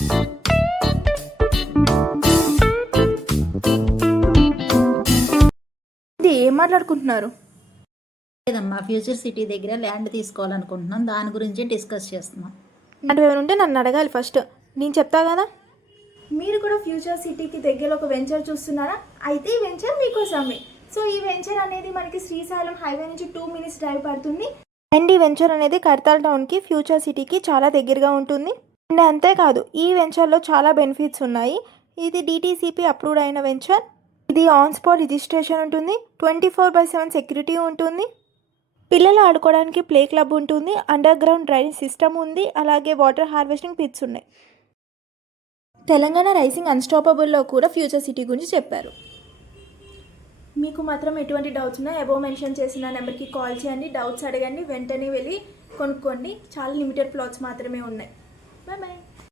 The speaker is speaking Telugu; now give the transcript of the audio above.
ఇది ఏం మాట్లాడుకుంటున్నారు? లేదమ్మా, ఫ్యూచర్ సిటీ దగ్గర ల్యాండ్ తీసుకోవాలనుకుంటున్నాం, దాని గురించి డిస్కస్ చేస్తున్నాం. అంటే ఏమైనా ఉంటే నన్ను అడగాలి ఫస్ట్, నేను చెప్తా కదా. మీరు కూడా ఫ్యూచర్ సిటీకి దగ్గర ఒక వెంచర్ చూస్తున్నారా? అయితే ఈ వెంచర్ మీకోసమే. సో ఈ వెంచర్ అనేది మనకి శ్రీశైలం హైవే నుంచి 2 minutes డ్రైవ్ పడుతుంది. అండ్ ఈ వెంచర్ అనేది కడతాల్ టౌన్కి ఫ్యూచర్ సిటీకి చాలా దగ్గరగా ఉంటుంది. అండ్ అంతేకాదు ఈ వెంచర్లో చాలా బెనిఫిట్స్ ఉన్నాయి. ఇది DTCP అప్రూవ్డ్ అయిన వెంచర్. ఇది ఆన్ స్పాట్ రిజిస్ట్రేషన్ ఉంటుంది, 24/7 సెక్యూరిటీ ఉంటుంది, పిల్లలు ఆడుకోవడానికి ప్లే క్లబ్ ఉంటుంది, అండర్ గ్రౌండ్ డ్రైనేజ్ సిస్టమ్ ఉంది, అలాగే వాటర్ హార్వెస్టింగ్ పిట్స్ ఉన్నాయి. తెలంగాణ రైసింగ్ అన్స్టాపబుల్లో కూడా ఫ్యూచర్ సిటీ గురించి చెప్పారు. మీకు మాత్రం ఎటువంటి డౌట్స్ ఉన్నా అబోవ్ మెన్షన్ చేసిన నెంబర్కి కాల్ చేయండి, డౌట్స్ అడగండి, వెంటనే వెళ్ళి కొనుక్కోండి. చాలా లిమిటెడ్ ప్లాట్స్ మాత్రమే ఉన్నాయి. Bye bye.